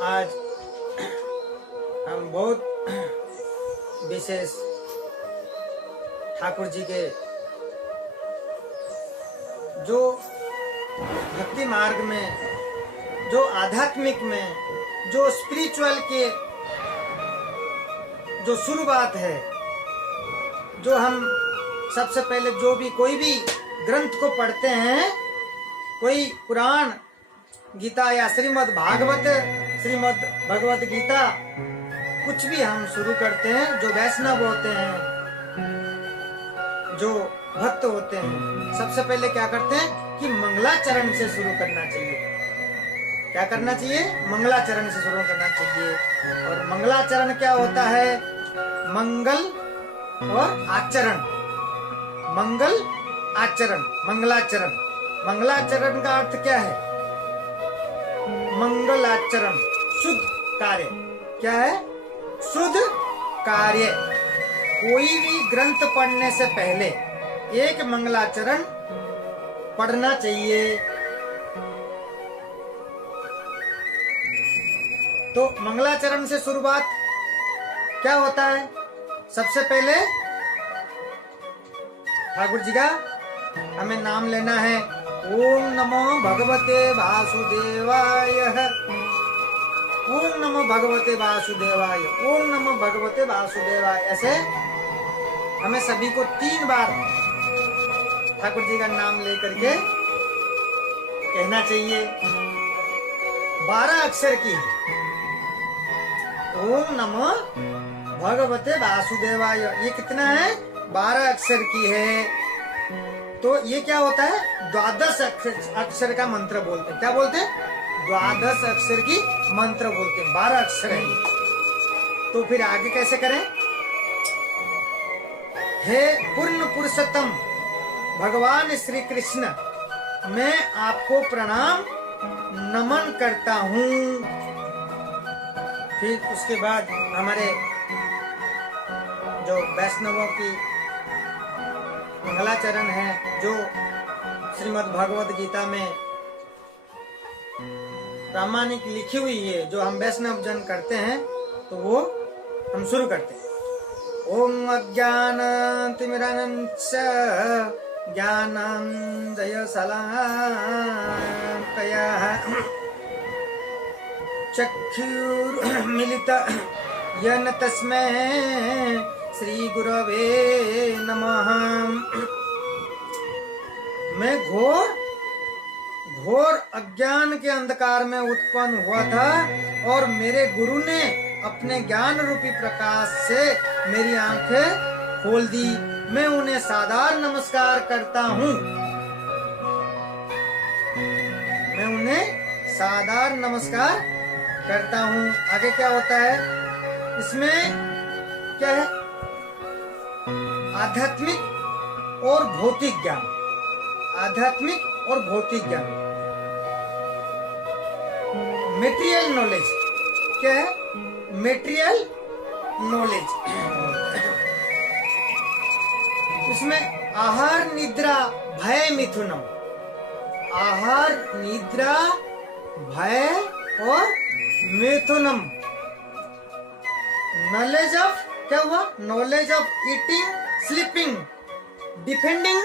आज हम बहुत विशेष ठाकुर जी के जो भक्ति मार्ग में, जो आध्यात्मिक में, जो स्पिरिचुअल के जो शुरुआत है, जो हम सबसे पहले जो भी कोई भी ग्रंथ को पढ़ते हैं, कोई पुराण गीता या श्रीमद् भगवत गीता कुछ भी हम शुरू करते हैं, जो वैष्णव होते हैं, जो भक्त होते हैं, सबसे पहले क्या करते हैं कि मंगलाचरण से शुरू करना चाहिए। क्या करना चाहिए? मंगलाचरण से शुरू करना चाहिए। और मंगलाचरण क्या होता है? मंगल और आचरण, मंगल आचरण, मंगलाचरण। मंगलाचरण का अर्थ क्या है? मंगलाचरण, शुद्ध कार्य। क्या है? शुद्ध कार्य। कोई भी ग्रंथ पढ़ने से पहले एक मंगलाचरण पढ़ना चाहिए। तो मंगलाचरण से शुरुआत क्या होता है? सबसे पहले ठाकुर जी का हमें नाम लेना है। ओम नमो भगवते वासुदेवाय, ओम नमो भगवते वासुदेवाय, ओम नमो भगवते वासुदेवाय। ऐसे हमें सभी को 3 बार ठाकुर जी का नाम लेकर के कहना चाहिए। 12 अक्षर की है। ओम नमो भगवते वासुदेवाय, ये कितना है? 12 अक्षर की है। तो ये क्या होता है? 12 अक्षर का मंत्र बोलते हैं। क्या बोलते हैं? 12 अक्षर की मंत्र बोलते हैं। 12 अक्षर है। तो फिर आगे कैसे करें? हे पूर्ण पुरुषोत्तम भगवान श्री कृष्ण, मैं आपको प्रणाम नमन करता हूँ। फिर उसके बाद हमारे जो वैष्णवों की मंगलाचरण है, जो श्रीमद् भगवत गीता में प्रामाणिक लिखी हुई है, जो हम वैष्णव जन करते हैं, तो वो हम शुरू करते हैं। ओम अज्ञानतिमिरान्धस्य ज्ञानाञ्जनशलाकया चक्षुर्मिलितं येन तस्मै श्री गुरवे नमः। मैं घोर अज्ञान के अंधकार में उत्पन्न हुआ था और मेरे गुरु ने अपने ज्ञान रूपी प्रकाश से मेरी आंखें खोल दी। मैं उन्हें सादर नमस्कार करता हूँ। मैं उन्हें सादर नमस्कार करता हूँ। आगे क्या होता है इसमें? क्या है? आध्यात्मिक और भौतिक ज्ञान। आध्यात्मिक और भौतिक ज्ञान, मेटेरियल नॉलेज। क्या है? Material knowledge. इसमें आहार निद्रा भय मिथुनम, आहार निद्रा भय और मिथुनम। नॉलेज ऑफ क्या हुआ? Knowledge of eating, sleeping, defending,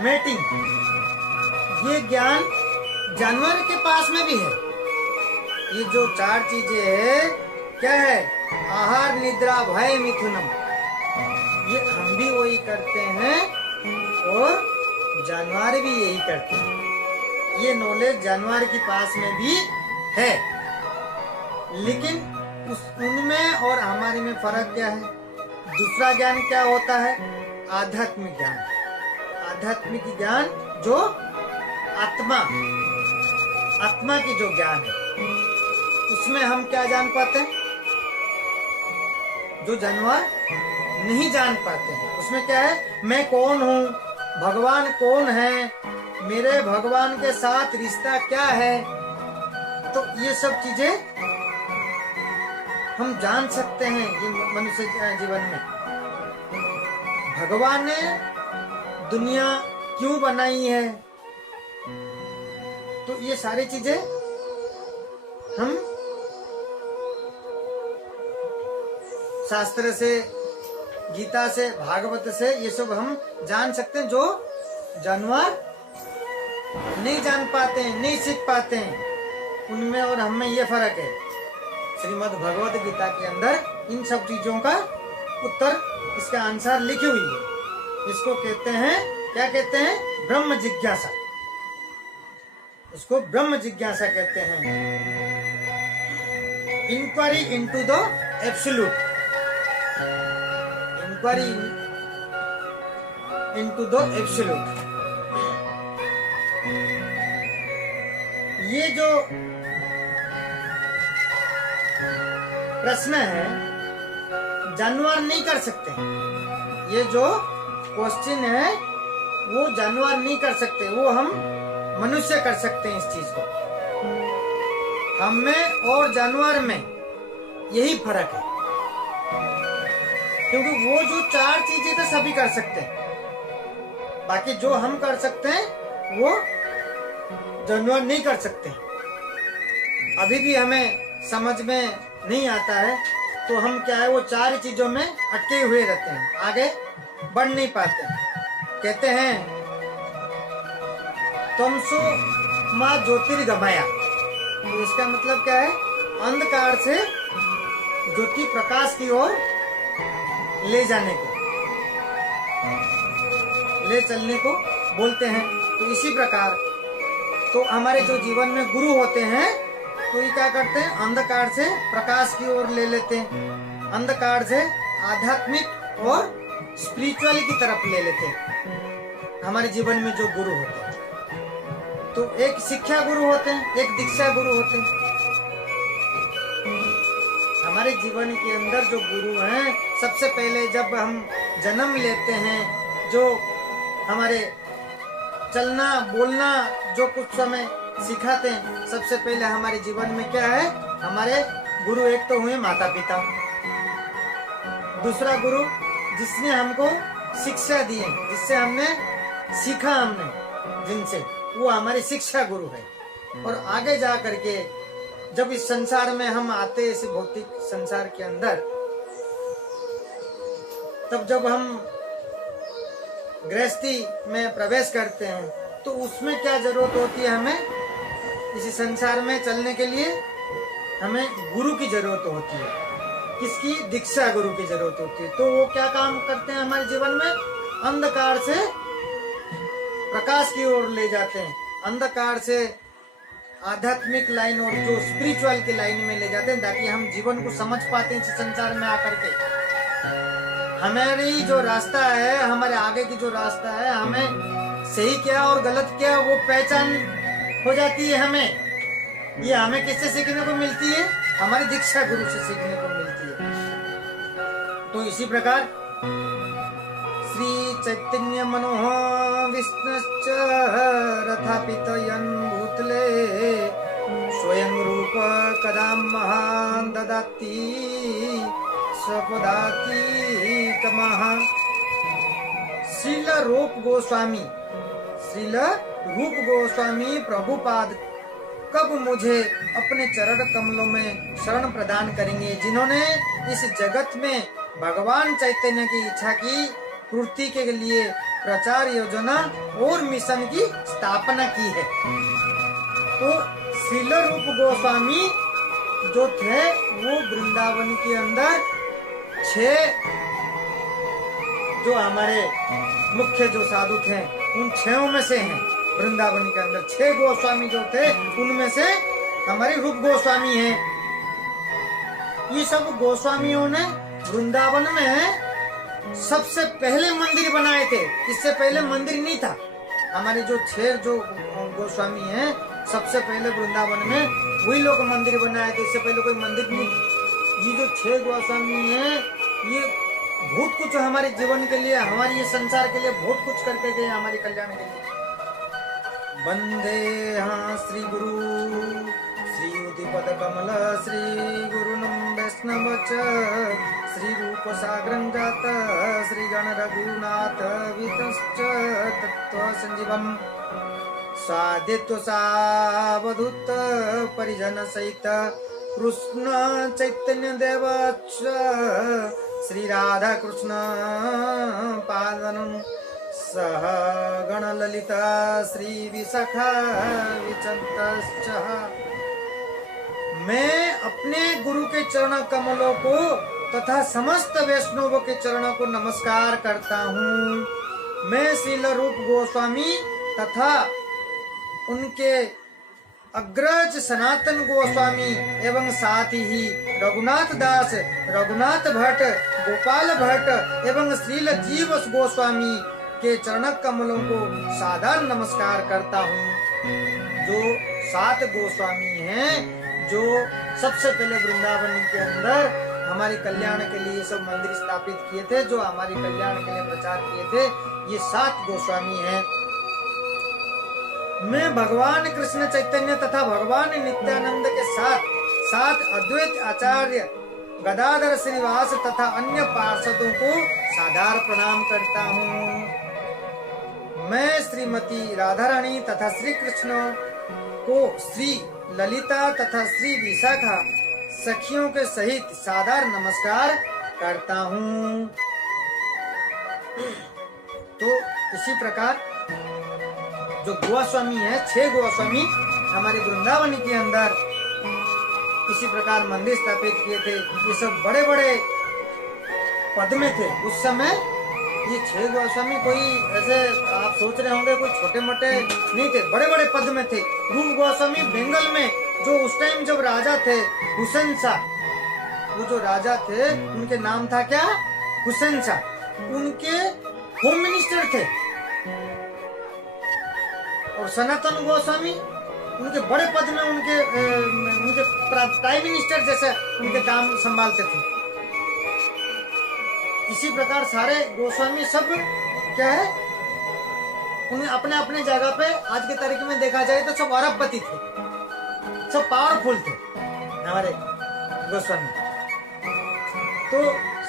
mating. ये ज्ञान जानवर के पास में भी है। ये जो 4 चीजें है, क्या है? आहार निद्रा भय मिथुनम, ये हम भी वही करते हैं और जानवर भी यही करते हैं। ये नॉलेज जानवर के पास में भी है, लेकिन उनमें और हमारे में फर्क क्या है? दूसरा ज्ञान क्या होता है? आध्यात्मिक ज्ञान। आध्यात्मिक ज्ञान जो आत्मा की जो ज्ञान है, उसमें हम क्या जान पाते हैं जो जानवर नहीं जान पाते हैं। उसमें क्या है? मैं कौन हूँ, भगवान कौन है, मेरे भगवान के साथ रिश्ता क्या है। तो ये सब चीजें हम जान सकते हैं ये मनुष्य जीवन में। भगवान ने दुनिया क्यों बनाई है? तो ये सारी चीजें हम शास्त्र से, गीता से, भागवत से ये सब हम जान सकते हैं, जो जानवर नहीं जान पाते हैं, नहीं सीख पाते हैं। उनमें और हम में ये फर्क है। श्रीमद् भगवत गीता के अंदर इन सब चीजों का उत्तर, इसका आंसर लिखी हुई है। इसको कहते हैं, क्या कहते हैं? ब्रह्म जिज्ञासा। इसको ब्रह्म जिज्ञासा कहते हैं। Inquiry into the absolute, inquiry into the absolute. ये जो प्रश्न है, जानवर नहीं कर सकते। ये जो क्वेश्चन है वो जानवर नहीं कर सकते, वो हम मनुष्य कर सकते हैं इस चीज को। हम में और जानवर में यही फर्क है, क्योंकि वो जो चार चीजें तो सभी कर सकते हैं, बाकी जो हम कर सकते हैं वो जानवर नहीं कर सकते। अभी भी हमें समझ में नहीं आता है, तो हम क्या है, वो चार चीजों में अटके हुए रहते हैं, आगे बढ़ नहीं पाते। कहते हैं तमसो माँ ज्योतिर्गमया, तो इसका मतलब क्या है? अंधकार से ज्योति प्रकाश की ओर ले जाने को, ले चलने को बोलते हैं। तो इसी प्रकार तो हमारे जो जीवन में गुरु होते हैं, तो ये क्या करते हैं? अंधकार से प्रकाश की ओर ले लेते हैं, अंधकार से आध्यात्मिक और स्पिरिचुअल की तरफ ले लेते हैं हमारे जीवन में जो गुरु होते हैं। तो एक शिक्षा गुरु होते हैं, एक दीक्षा गुरु होते हैं। हमारे जीवन के अंदर जो गुरु हैं, सबसे पहले जब हम जन्म लेते हैं, जो हमारे चलना बोलना जो कुछ समय सिखाते हैं, सबसे पहले हमारे जीवन में क्या है? हमारे गुरु एक तो हुए माता पिता, दूसरा गुरु जिसने हमको शिक्षा दी है, जिससे हमने सीखा, हमने जिनसे, वो हमारे शिक्षा गुरु है। और आगे जा करके जब इस संसार में हम आते हैं, इस भौतिक संसार के अंदर, तब जब हम गृहस्थी में प्रवेश करते हैं, तो उसमें क्या जरूरत होती है? हमें इस संसार में चलने के लिए हमें गुरु की जरूरत होती है। किसकी? दीक्षा गुरु की जरूरत होती है। तो वो क्या काम करते हैं हमारे जीवन में? अंधकार से प्रकाश की ओर ले जाते हैं, अंधकार से आध्यात्मिक लाइन और जो स्पिरिचुअल की लाइन में ले जाते हैं, ताकि हम जीवन को समझ पाते हैं इस संसार में आकर के। हमारी जो रास्ता है, हमारे आगे की जो रास्ता है, हमें सही क्या और गलत क्या वो पहचान हो जाती है हमें। ये हमें किससे सीखने को मिलती है? हमारे दीक्षा गुरु से सीखने को मिलती है। तो इसी प्रकार श्री चैतन्य मनोह विष्णुश्च रथापितयन् भूतले स्वयं रूप कदा महान् ददाति स्वपदाति तमः। श्रील रूप गोस्वामी, श्रील रूप गोस्वामी प्रभुपाद कब मुझे अपने चरण कमलों में शरण प्रदान करेंगे, जिन्होंने इस जगत में भगवान चैतन्य की इच्छा की पूर्ति के लिए प्रचार योजना और मिशन की स्थापना की है। तो श्रील रूप गोस्वामी जो थे, वो वृंदावन के अंदर 6 जो हमारे मुख्य जो साधु थे, उन 6 में से हैं। वृंदावन के अंदर 6 गोस्वामी जो थे, उनमें से हमारे रूप गोस्वामी हैं। ये सब गोस्वामियों ने वृंदावन में सबसे पहले मंदिर बनाए थे, इससे पहले मंदिर नहीं था। हमारे जो 6 जो गोस्वामी हैं, सबसे पहले वृंदावन में वही लोग मंदिर बनाए थे, इससे पहले कोई मंदिर नहीं था। ये जो 6 गोस्वामी हैं, ये बहुत कुछ हमारे जीवन के लिए, हमारे ये संसार के लिए बहुत कुछ करके गए, हमारे कल्याण के लिए। वंदे हाँ श्री गुरु श्री उदिपद कमल श्री गुरुनं वैष्णवच श्री रूप सागरं जात श्री गण रघुनाथ वितश्च तत्व संजीवम साधित्व सावधूत परिजन सहित कृष्ण चैतन्य देव श्री राधा कृष्ण पादन सह गण ललिता श्री विशाखा विचंतश्च। मैं अपने गुरु के चरण कमलों को तथा समस्त वैष्णवों के चरणों को नमस्कार करता हूँ। मैं श्रील रूप गोस्वामी तथा उनके अग्रज सनातन गोस्वामी एवं साथ ही रघुनाथ दास, रघुनाथ भट्ट, गोपाल भट्ट एवं श्रील जीव गोस्वामी के चरण कमलों को सादर नमस्कार करता हूँ। जो 7 गोस्वामी हैं, जो सबसे पहले वृंदावन के अंदर हमारे कल्याण के लिए सब मंदिर स्थापित किए थे, जो हमारे कल्याण के लिए प्रचार किए थे, ये 7 गोस्वामी हैं। मैं भगवान कृष्ण चैतन्य तथा भगवान नित्यानंद के साथ 7 अद्वैत आचार्य गदाधर श्रीवास तथा अन्य पार्षदों को सादर प्रणाम करता हूँ। मैं श्रीमती राधा रानी तथा श्री कृष्ण को श्री ललिता तथा श्री विशाखा सखियों के सहित सादर नमस्कार करता हूँ। तो इसी प्रकार जो गोस्वामी है, 6 गोस्वामी हमारे वृंदावन के अंदर इसी प्रकार मंदिर स्थापित किए थे। ये सब बड़े बड़े पद में थे उस समय। ये 6 गोस्वामी कोई ऐसे आप सोच रहे होंगे कोई छोटे मोटे नहीं थे, बड़े बड़े पद में थे। रूप गोस्वामी बंगाल में जो उस टाइम जब राजा थे हुसैन शाह, वो जो राजा थे उनके नाम था क्या, हुसैन शाह, उनके होम मिनिस्टर थे। और सनातन गोस्वामी उनके बड़े पद में उनके प्राइम मिनिस्टर जैसे उनके काम संभालते थे। इसी प्रकार सारे गोस्वामी सब क्या है, उन्हें अपने अपने जगह पे आज के तारीख में देखा जाए तो सब अरबपति थे, सब पावरफुल थे हमारे गोस्वामी। तो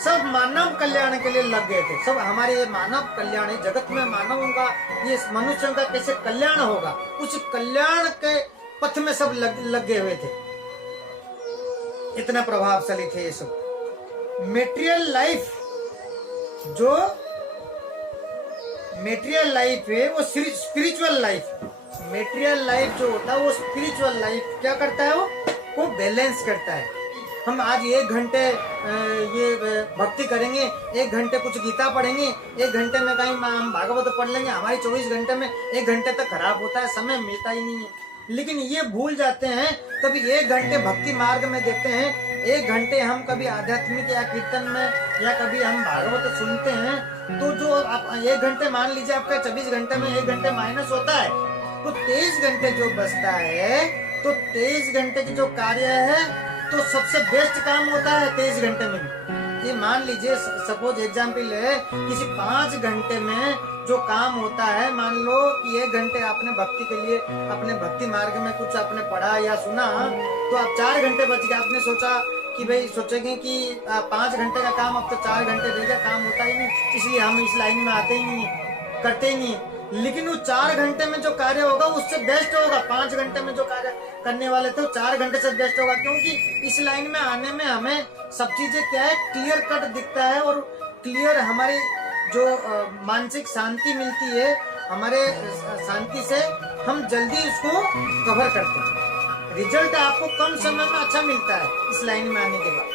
सब मानव कल्याण के लिए लग गए थे। सब हमारे ये मानव कल्याण है, जगत में मानवों का, ये मनुष्यों का कैसे कल्याण होगा, उस कल्याण के पथ में सब लगे हुए थे। इतना प्रभावशाली थे ये सब। मेटेरियल लाइफ, जो मेटेरियल लाइफ है वो स्पिरिचुअल लाइफ, मेटेरियल लाइफ जो होता है वो स्पिरिचुअल लाइफ क्या करता है, वो बैलेंस करता है। हम आज 1 घंटे ये भक्ति करेंगे, 1 घंटे कुछ गीता पढ़ेंगे, 1 घंटे में कहीं हम भागवत पढ़ लेंगे, हमारी 24 घंटे में 1 घंटे तक खराब होता है, समय मिलता ही नहीं है। लेकिन ये भूल जाते हैं, कभी 1 घंटे भक्ति मार्ग में देते हैं, 1 घंटे हम कभी आध्यात्मिक या कीर्तन में या कभी हम भागवत सुनते हैं, तो जो आप 1 घंटे मान लीजिए आपका 24 घंटे में 1 घंटे माइनस होता है, तो 23 घंटे जो बचता है, तो 23 घंटे की जो कार्य है तो सबसे बेस्ट काम होता है 23 घंटे में भी। ये मान लीजिए सपोज एग्जाम्पल है, किसी 5 घंटे में जो काम होता है, मान लो कि 1 घंटे आपने भक्ति के लिए अपने भक्ति मार्ग में कुछ आपने पढ़ा या सुना, तो आप 4 घंटे बच गए। आपने सोचा कि भाई सोचेंगे कि 5 घंटे का काम अब तो 4 घंटे रह गया, काम होता ही नहीं, इसलिए हम इस लाइन में आते ही नहीं है, करते ही नहीं है। लेकिन वो 4 घंटे में जो कार्य होगा उससे बेस्ट होगा। 5 घंटे में जो कार्य करने वाले थे 4 घंटे से बेस्ट होगा, क्योंकि इस लाइन में आने में हमें सब चीजें क्या है, क्लियर कट दिखता है और क्लियर हमारी जो मानसिक शांति मिलती है, हमारे शांति से हम जल्दी उसको कवर करते हैं। रिजल्ट आपको कम समय में अच्छा मिलता है इस लाइन में आने के बाद।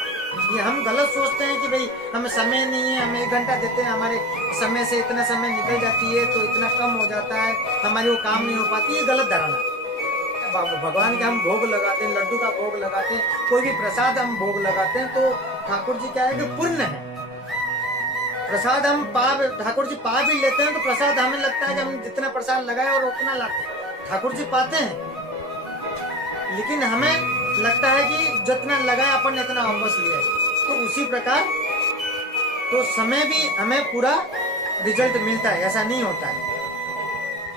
ये हम गलत सोचते हैं कि भाई हमें समय नहीं है, हम 1 घंटा देते हैं, हमारे समय से इतना समय निकल जाती है तो इतना कम हो जाता है, हमारी वो काम नहीं हो पाती। ये गलत धारणा। भगवान के हम भोग लगाते हैं, लड्डू का भोग लगाते हैं, कोई भी प्रसाद हम भोग लगाते हैं, तो ठाकुर जी क्या है कि पुण्य है। प्रसाद हम ठाकुर जी पा भी लेते हैं, तो प्रसाद हमें लगता है कि हम जितना प्रसाद लगाए और उतना लाते हैं, ठाकुर जी पाते हैं। लेकिन हमें लगता है कि जितना लगाए अपन ने इतना वापस लिया है। तो उसी प्रकार तो समय भी हमें पूरा रिजल्ट मिलता है, ऐसा नहीं होता है।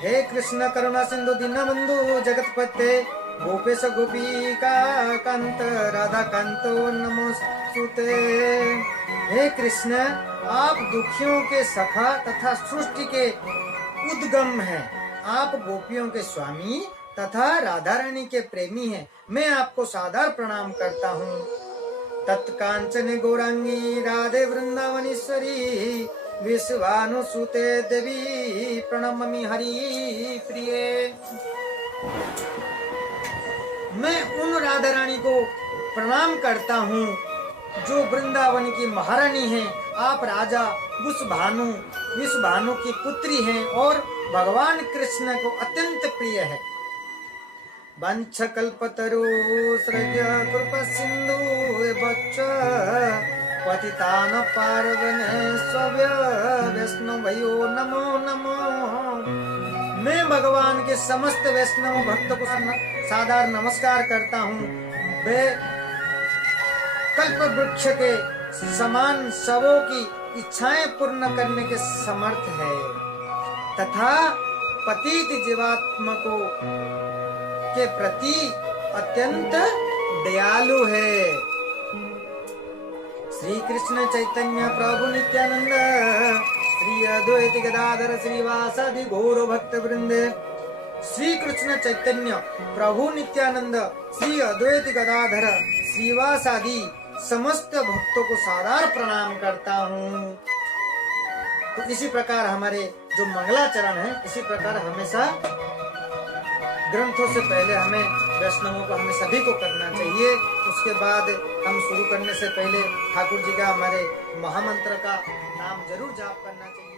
हे कृष्ण करुणा सिंधु दीनबंधु जगतपते गोपेश गोपिका कांत राधा कांतो नमोस्तुते। हे कृष्ण, आप दुखियों के सखा तथा सृष्टि के उद्गम हैं। आप गोपियों के स्वामी तथा राधा रानी के प्रेमी हैं। मैं आपको सादर प्रणाम करता हूँ। तत्कांचन गौरांगी राधे वृंदावनेश्वरी विश्वानुसुते देवी प्रणममि हरि प्रिये। मैं उन राधा रानी को प्रणाम करता हूँ जो वृंदावन की महारानी हैं। आप राजा विषभानु की पुत्री हैं और भगवान कृष्ण को अत्यंत प्रिय है। वंश कल्पतरु सृज कृपा सिंधु वच्च पतितान पावन स्वव्य वैष्णवयो नमो नमो। मैं भगवान के समस्त वैष्णव भक्त को सादर नमस्कार करता हूँ। वे कल्प वृक्ष के समान सबों की इच्छाएं पूर्ण करने के समर्थ है तथा पतित जीवात्मकों के प्रति अत्यंत दयालु है। श्री कृष्ण चैतन्य प्रभु नित्यानंद श्री अद्वैत गदाधर श्रीवासादि गौर भक्त वृंद। श्री कृष्ण चैतन्य प्रभु नित्यानंद श्री अद्वैत गदाधर श्रीवासादि समस्त भक्तों को सादर प्रणाम करता हूँ। तो इसी प्रकार हमारे जो मंगलाचरण है, इसी प्रकार हमेशा ग्रंथों से पहले हमें वैष्णवों को हमें सभी को करना चाहिए। उसके बाद हम शुरू करने से पहले ठाकुर जी का हमारे महामंत्र का नाम जरूर जाप करना चाहिए।